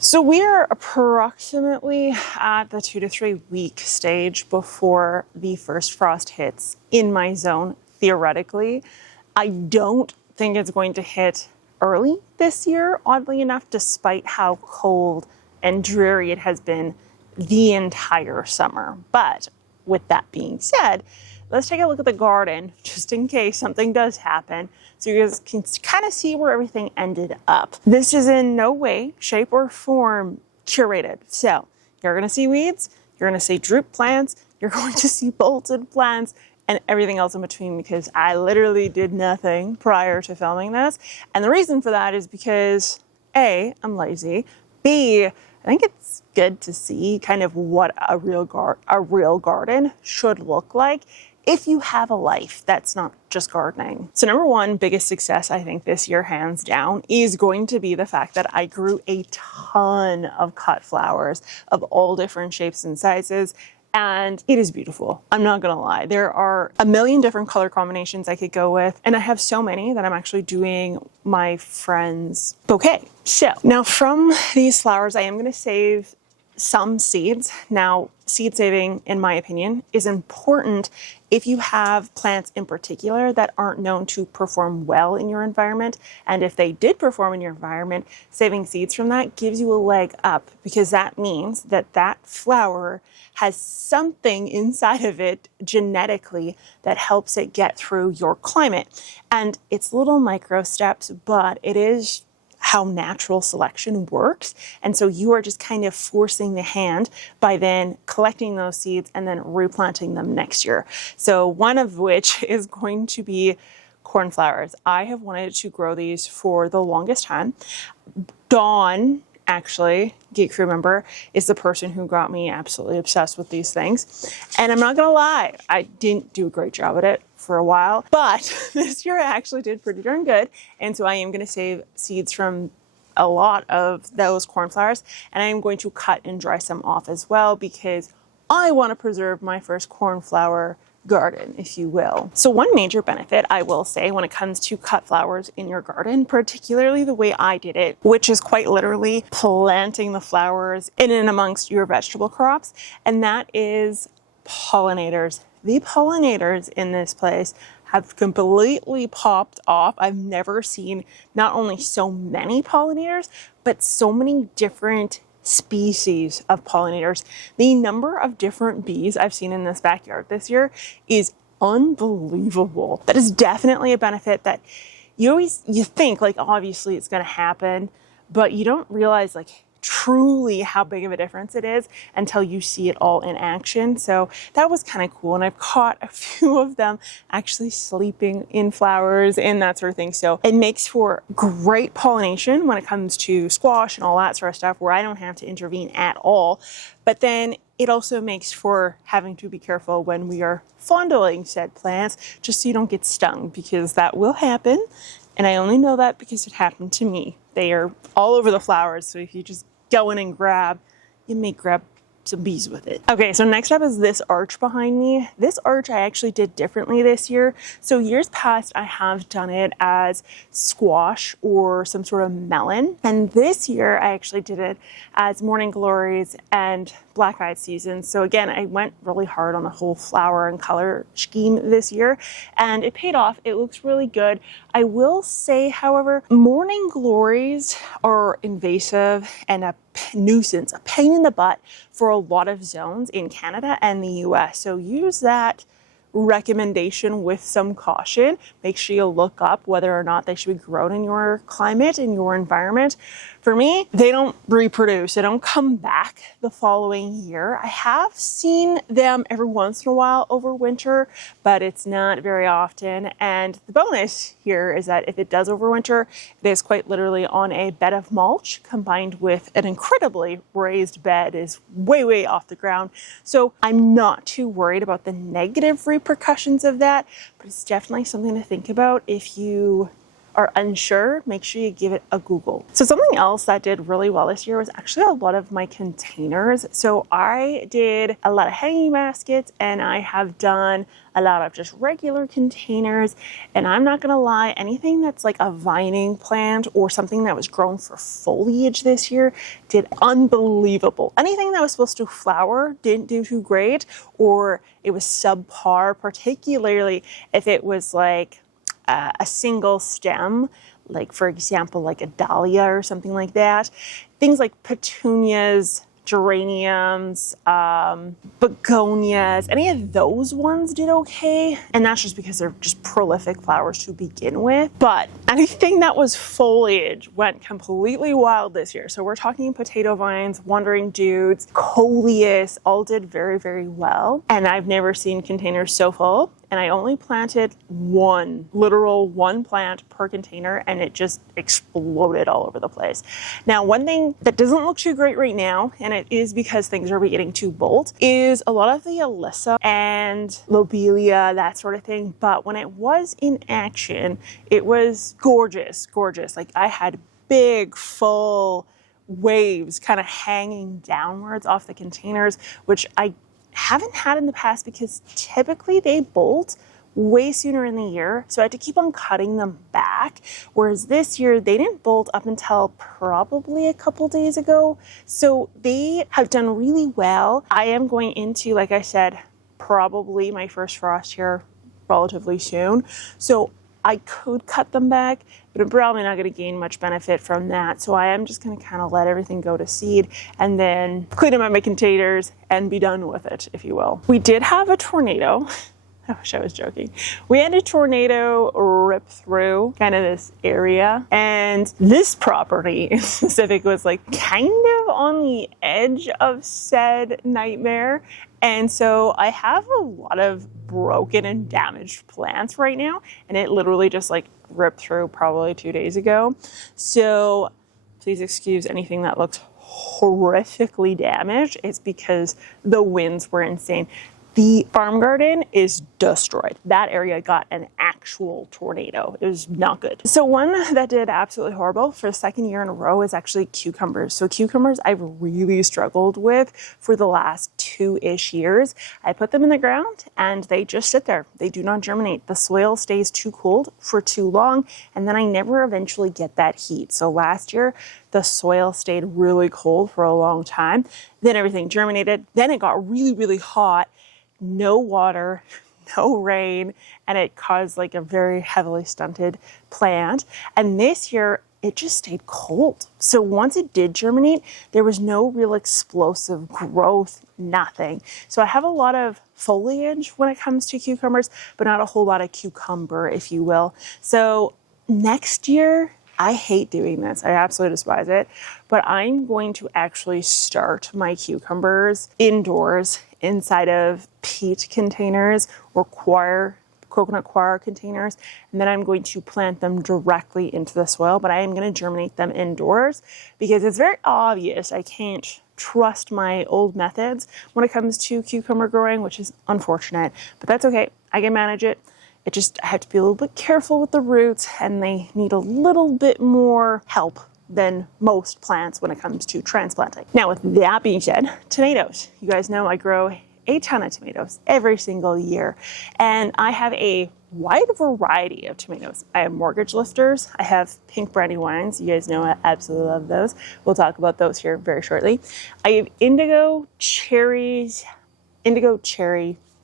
So we are approximately at the 2 to 3 week stage before the first frost hits in my zone, theoretically. I don't think it's going to hit early this year, oddly enough, despite how cold and dreary it has been the entire summer. But with that being said, let's take a look at the garden just in case something does happen, so you guys can kind of see where everything ended up. This is in no way, shape, or form curated. So you're going to see weeds, you're going to see droop plants, you're going to see bolted plants, and everything else in between, because I literally did nothing prior to filming this. And the reason for that is because A, I'm lazy, B, I think it's good to see kind of what a real garden should look like if you have a life that's not just gardening. So number one, biggest success I think this year, hands down, is going to be the fact that I grew a ton of cut flowers of all different shapes and sizes. And it is beautiful. I'm not gonna lie. There are a million different color combinations I could go with. And I have so many that I'm actually doing my friend's bouquet. So now from these flowers, I am gonna save some seeds. Now, seed saving, in my opinion, is important if you have plants in particular that aren't known to perform well in your environment. And if they did perform in your environment, saving seeds from that gives you a leg up, because that means that that flower has something inside of it genetically that helps it get through your climate. And it's little micro steps, but it is how natural selection works. And so you are just kind of forcing the hand by then collecting those seeds and then replanting them next year. So one of which is going to be cornflowers. I have wanted to grow these for the longest time. Dawn, actually, Geek Crew member, is the person who got me absolutely obsessed with these things. And I'm not gonna lie, I didn't do a great job at it for a while, but this year I actually did pretty darn good. And so I am gonna save seeds from a lot of those cornflowers, and I am going to cut and dry some off as well, because I wanna preserve my first cornflower garden, if you will. So one major benefit I will say when it comes to cut flowers in your garden, particularly the way I did it, which is quite literally planting the flowers in and amongst your vegetable crops, and that is pollinators. The pollinators in this place have completely popped off. I've never seen not only so many pollinators, but so many different species of pollinators. The number of different bees I've seen in this backyard this year is unbelievable. That is definitely a benefit that you think like obviously it's going to happen, but you don't realize like truly how big of a difference it is until you see it all in action. So that was kind of cool. And I've caught a few of them actually sleeping in flowers and that sort of thing. So it makes for great pollination when it comes to squash and all that sort of stuff, where I don't have to intervene at all. But then it also makes for having to be careful when we are fondling said plants, just so you don't get stung, because that will happen. And I only know that because it happened to me. They are all over the flowers, so if you just go in and grab, you may grab some bees with it. Okay, so next up is this arch behind me. This arch I actually did differently this year. So years past, I have done it as squash or some sort of melon. And this year, I actually did it as morning glories and black-eyed seasons. So again, I went really hard on the whole flower and color scheme this year, and it paid off. It looks really good. I will say, however, morning glories are invasive and a nuisance, a pain in the butt for a lot of zones in Canada and the US. So use that recommendation with some caution. Make sure you look up whether or not they should be grown in your climate, in your environment. For me, they don't reproduce. They don't come back the following year. I have seen them every once in a while over winter, but it's not very often. And the bonus here is that if it does overwinter, it is quite literally on a bed of mulch combined with an incredibly raised bed. It is way, way off the ground. So I'm not too worried about the negative repercussions of that, but it's definitely something to think about if you are unsure, make sure you give it a Google. So something else that did really well this year was actually a lot of my containers. So I did a lot of hanging baskets, and I have done a lot of just regular containers. And I'm not gonna lie, anything that's like a vining plant or something that was grown for foliage this year did unbelievable. Anything that was supposed to flower didn't do too great, or it was subpar, particularly if it was like a single stem, like for example, like a dahlia or something like that. Things like petunias, geraniums, begonias, any of those ones did okay. And that's just because they're just prolific flowers to begin with. But anything that was foliage went completely wild this year. So we're talking potato vines, wandering dudes, coleus, all did very, very well. And I've never seen containers so full. And I only planted one plant per container, and it just exploded all over the place. Now, one thing that doesn't look too great right now, and it is because things are beginning to bolt, is a lot of the alyssa and lobelia, that sort of thing. But when it was in action, it was gorgeous, gorgeous. Like I had big, full waves kind of hanging downwards off the containers, which I haven't had in the past because typically they bolt way sooner in the year. So I had to keep on cutting them back. Whereas this year they didn't bolt up until probably a couple days ago. So they have done really well. I am going into, like I said, probably my first frost here relatively soon. So I could cut them back, but I'm probably not going to gain much benefit from that. So I am just going to kind of let everything go to seed and then clean them out my containers and be done with it, if you will. We did have a tornado. I wish I was joking. We had a tornado rip through kind of this area, and this property in specific was like kind of on the edge of said nightmare. And so I have a lot of broken and damaged plants right now, and it literally just like ripped through probably 2 days ago. So please excuse anything that looks horrifically damaged. It's because the winds were insane. The farm garden is destroyed. That area got an actual tornado. It was not good. So one that did absolutely horrible for the second year in a row is actually cucumbers. So cucumbers I've really struggled with for the last 2-ish years. I put them in the ground and they just sit there. They do not germinate. The soil stays too cold for too long, and then I never eventually get that heat. So last year, the soil stayed really cold for a long time. Then everything germinated. Then it got really, really hot. No water, no rain, and it caused like a very heavily stunted plant. And this year, it just stayed cold. So once it did germinate, there was no real explosive growth, nothing. So I have a lot of foliage when it comes to cucumbers, but not a whole lot of cucumber, if you will. So next year, I hate doing this. I absolutely despise it. But I'm going to actually start my cucumbers indoors inside of peat containers or coconut coir containers. And then I'm going to plant them directly into the soil, but I am going to germinate them indoors because it's very obvious I can't trust my old methods when it comes to cucumber growing, which is unfortunate, but that's okay. I can manage it. It just, I have to be a little bit careful with the roots, and they need a little bit more help than most plants when it comes to transplanting. Now, with that being said, tomatoes. You guys know I grow a ton of tomatoes every single year, and I have a wide variety of tomatoes. I have mortgage lifters. I have pink brandywines. You guys know I absolutely love those. We'll talk about those here very shortly. I have indigo cherry.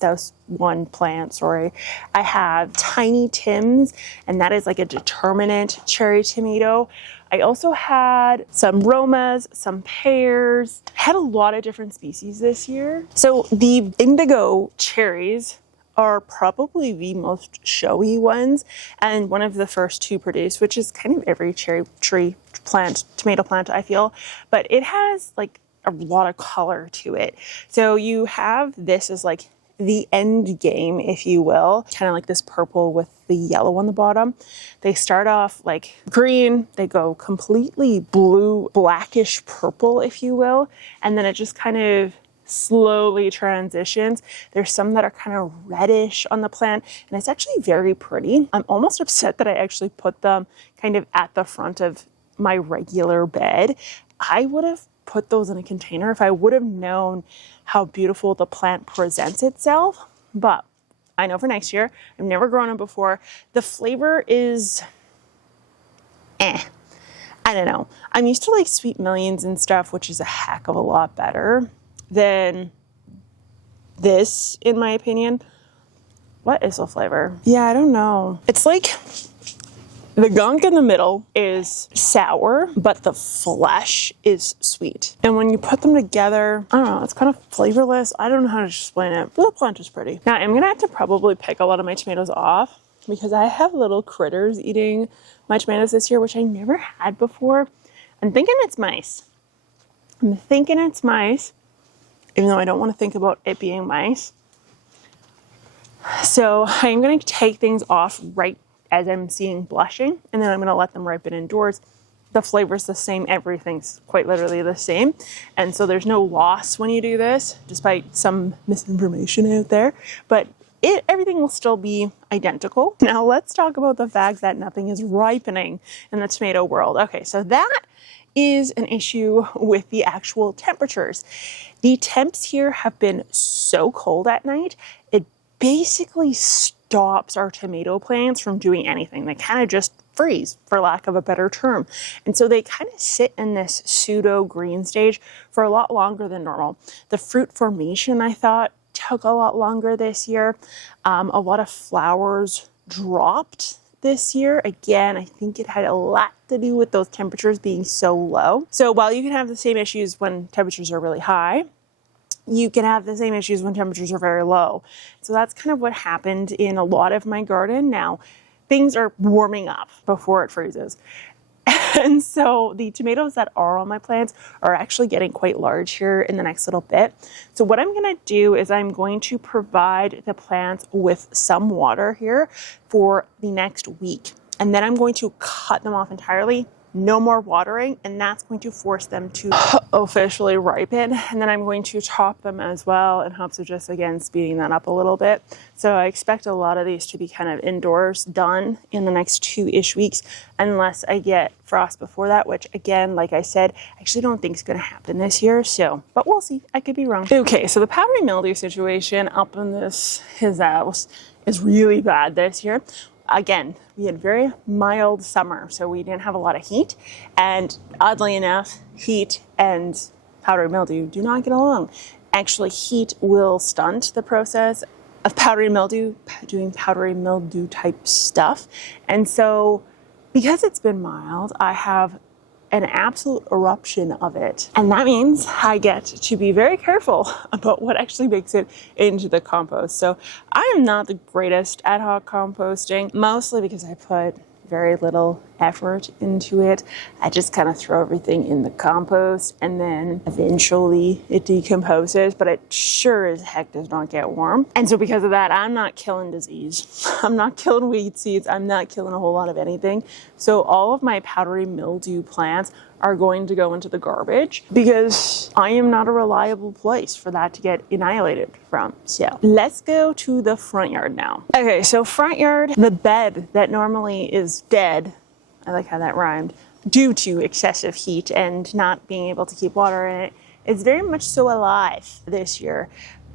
That was one plant, sorry. I have tiny Tims, and that is like a determinate cherry tomato. I also had some Romas, some pears. I had a lot of different species this year. So the indigo cherries are probably the most showy ones, and one of the first to produce, which is kind of every cherry tree plant, tomato plant, I feel. But it has like a lot of color to it. So you have this as like the end game, if you will, kind of like this purple with the yellow on the bottom. They start off like green, they go completely blue, blackish purple, if you will, and then it just kind of slowly transitions. There's some that are kind of reddish on the plant, and it's actually very pretty. I'm almost upset that I actually put them kind of at the front of my regular bed. I would have put those in a container if I would have known how beautiful the plant presents itself, but I know for next year. I've never grown them before. The flavor is I don't know. I'm used to like Sweet Millions and stuff, which is a heck of a lot better than this, in my opinion. What is the flavor? Yeah, I don't know. It's like the gunk in the middle is sour, but the flesh is sweet. And when you put them together, I don't know, it's kind of flavorless. I don't know how to explain it, but the plant is pretty. Now, I'm gonna have to probably pick a lot of my tomatoes off because I have little critters eating my tomatoes this year, which I never had before. I'm thinking it's mice. I'm thinking it's mice, even though I don't want to think about it being mice. So I'm going to take things off right as I'm seeing blushing, and then I'm going to let them ripen indoors. The flavor's the same, everything's quite literally the same. And so there's no loss when you do this, despite some misinformation out there. But everything will still be identical. Now let's talk about the fact that nothing is ripening in the tomato world. Okay, so that is an issue with the actual temperatures. The temps here have been so cold at night, it basically stops our tomato plants from doing anything. They kind of just freeze, for lack of a better term. And so they kind of sit in this pseudo green stage for a lot longer than normal. The fruit formation, I thought, took a lot longer this year. A lot of flowers dropped this year. Again, I think it had a lot to do with those temperatures being so low. So while you can have the same issues when temperatures are really high, you can have the same issues when temperatures are very low. So that's kind of what happened in a lot of my garden. Now, things are warming up before it freezes. And so the tomatoes that are on my plants are actually getting quite large here in the next little bit. So what I'm going to do is I'm going to provide the plants with some water here for the next week. And then I'm going to cut them off entirely. No more watering, and that's going to force them to officially ripen. And then I'm going to top them as well in hopes of just, again, speeding that up a little bit. So I expect a lot of these to be kind of indoors done in the next 2-ish weeks, unless I get frost before that, which again, like I said, I actually don't think is going to happen this year. So, but we'll see. I could be wrong. Okay, so the powdery mildew situation up in his house is really bad this year. Again, we had very mild summer, so we didn't have a lot of heat. And oddly enough, heat and powdery mildew do not get along. Actually, heat will stunt the process of powdery mildew, doing powdery mildew type stuff. And so because it's been mild, I have an absolute eruption of it. And that means I get to be very careful about what actually makes it into the compost. So I am not the greatest ad hoc composting, mostly because I put very little effort into it. I just kind of throw everything in the compost and then eventually it decomposes, but it sure as heck does not get warm. And so because of that, I'm not killing disease. I'm not killing weed seeds. I'm not killing a whole lot of anything. So all of my powdery mildew plants are going to go into the garbage because I am not a reliable place for that to get annihilated from. So let's go to the front yard now. Okay, so front yard, the bed that normally is dead, I like how that rhymed, due to excessive heat and not being able to keep water in it, is very much so alive this year,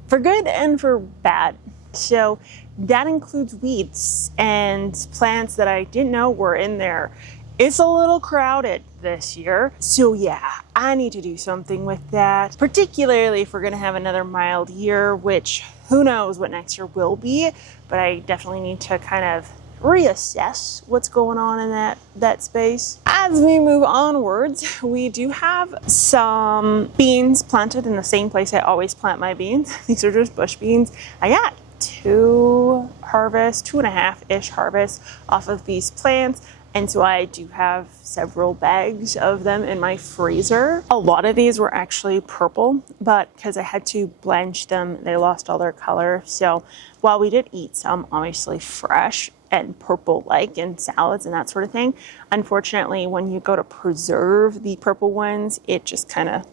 for good and for bad. So that includes weeds and plants that I didn't know were in there. It's a little crowded this year. So yeah, I need to do something with that, particularly if we're gonna have another mild year, which who knows what next year will be, but I definitely need to kind of reassess what's going on in that space. As we move onwards, we do have some beans planted in the same place I always plant my beans. These are just bush beans. I got 2.5-ish harvests off of these plants. And so I do have several bags of them in my freezer. A lot of these were actually purple, but because I had to blanch them, they lost all their color. So while we did eat some obviously fresh and purple-like in salads and that sort of thing, unfortunately, when you go to preserve the purple ones, it just kind of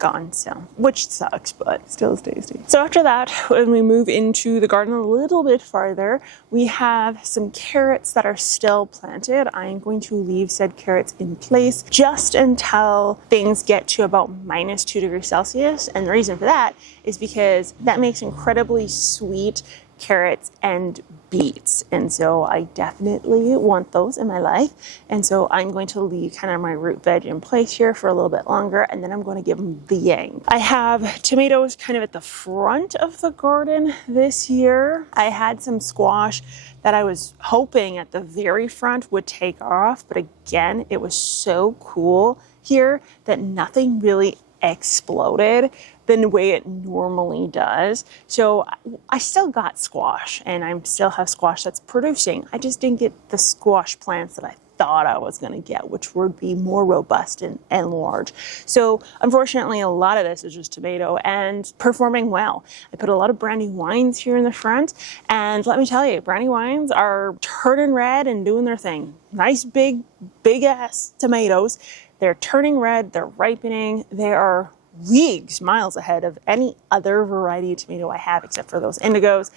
gone, so, which sucks, but still is tasty. So after that, when we move into the garden a little bit farther, we have some carrots that are still planted. I'm going to leave said carrots in place just until things get to about -2 degrees Celsius. And the reason for that is because that makes incredibly sweet carrots and beets, and so I definitely want those in my life. And so I'm going to leave kind of my root veg in place here for a little bit longer, and then I'm going to give them the yang. I have tomatoes kind of at the front of the garden this year. I had some squash that I was hoping at the very front would take off, but again, it was so cool here that nothing really exploded the way it normally does. So I still got squash, and I still have squash that's producing. I just didn't get the squash plants that I thought I was going to get, which would be more robust and large. So unfortunately, a lot of this is just tomato and performing well. I put a lot of brandywines here in the front, and let me tell you, brandywines are turning red and doing their thing. Nice big ass tomatoes. They're turning red, they're ripening, they are leagues, miles ahead of any other variety of tomato I have, except for those indigos.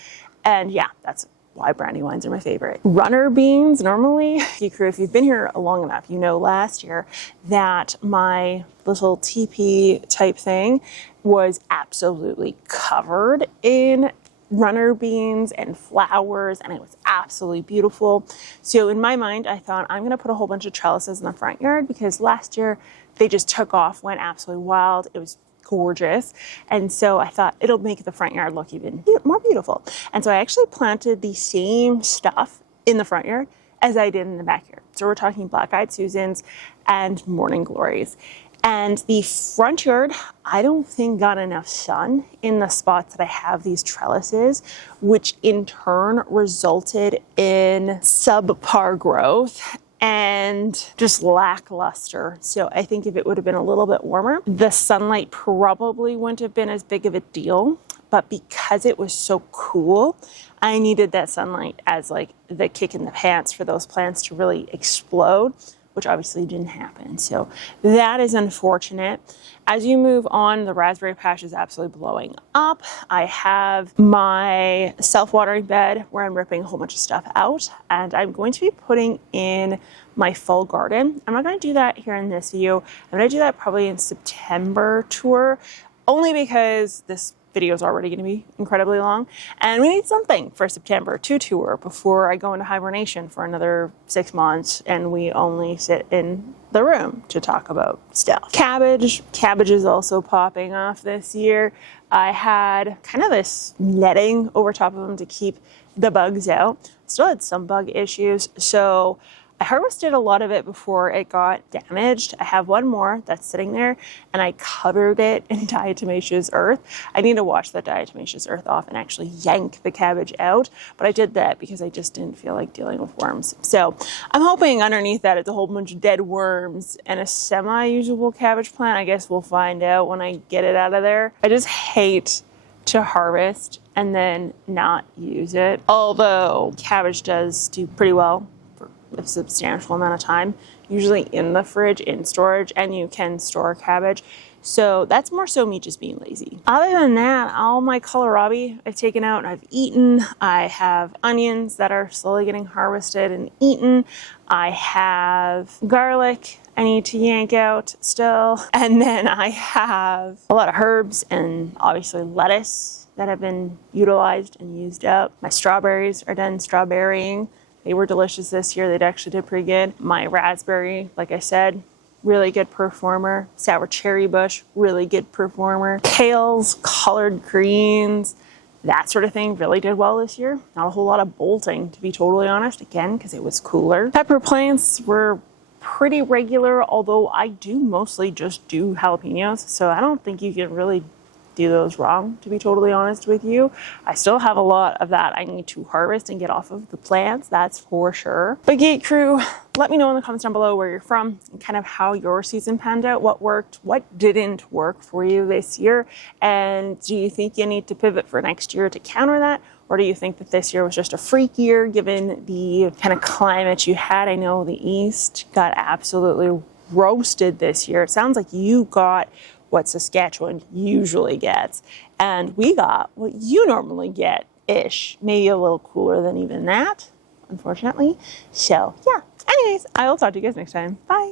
And yeah, that's why brandywines are my favorite. Runner beans, normally, if you've been here long enough, you know last year that my little teepee type thing was absolutely covered in runner beans and flowers, and it was absolutely beautiful. So in my mind, I thought I'm gonna put a whole bunch of trellises in the front yard, because last year they just took off, went absolutely wild. It was gorgeous. And so I thought it'll make the front yard look even more beautiful. And so I actually planted the same stuff in the front yard as I did in the backyard. So we're talking black-eyed Susans and morning glories. And the front yard, I don't think got enough sun in the spots that I have these trellises, which in turn resulted in subpar growth and just lackluster. So I think if it would have been a little bit warmer, the sunlight probably wouldn't have been as big of a deal. But because it was so cool, I needed that sunlight as like the kick in the pants for those plants to really explode, which obviously didn't happen. So that is unfortunate. As you move on, the raspberry patch is absolutely blowing up. I have my self-watering bed where I'm ripping a whole bunch of stuff out, and I'm going to be putting in my full garden. I'm not gonna do that here in this view. I'm gonna do that probably in September tour, only because this video is already going to be incredibly long, and we need something for September to tour before I go into hibernation for another 6 months and we only sit in the room to talk about stuff. Cabbage is also popping off this year. I had kind of this netting over top of them to keep the bugs out. Still had some bug issues, so I harvested a lot of it before it got damaged. I have one more that's sitting there, and I covered it in diatomaceous earth. I need to wash the diatomaceous earth off and actually yank the cabbage out, but I did that because I just didn't feel like dealing with worms. So I'm hoping underneath that it's a whole bunch of dead worms and a semi-usable cabbage plant. I guess we'll find out when I get it out of there. I just hate to harvest and then not use it, although cabbage does do pretty well a substantial amount of time, usually in the fridge, in storage, and you can store cabbage. So that's more so me just being lazy. Other than that, all my kohlrabi I've taken out and I've eaten. I have onions that are slowly getting harvested and eaten. I have garlic I need to yank out still. And then I have a lot of herbs and obviously lettuce that have been utilized and used up. My strawberries are done strawberrying. They were delicious this year. They actually did pretty good. My raspberry, like I said, really good performer. Sour cherry bush, really good performer. Kales, collard greens, that sort of thing really did well this year. Not a whole lot of bolting, to be totally honest, again, because it was cooler. Pepper plants were pretty regular, although I do mostly just do jalapenos, so I don't think you can really do those wrong, to be totally honest with you. I still have a lot of that I need to harvest and get off of the plants, that's for sure. But Gate Crew, let me know in the comments down below where you're from and kind of how your season panned out, what worked, what didn't work for you this year, and do you think you need to pivot for next year to counter that? Or do you think that this year was just a freak year given the kind of climate you had? I know the East got absolutely roasted this year. It sounds like you got what Saskatchewan usually gets. And we got what you normally get-ish, maybe a little cooler than even that, unfortunately. So yeah, anyways, I will talk to you guys next time. Bye.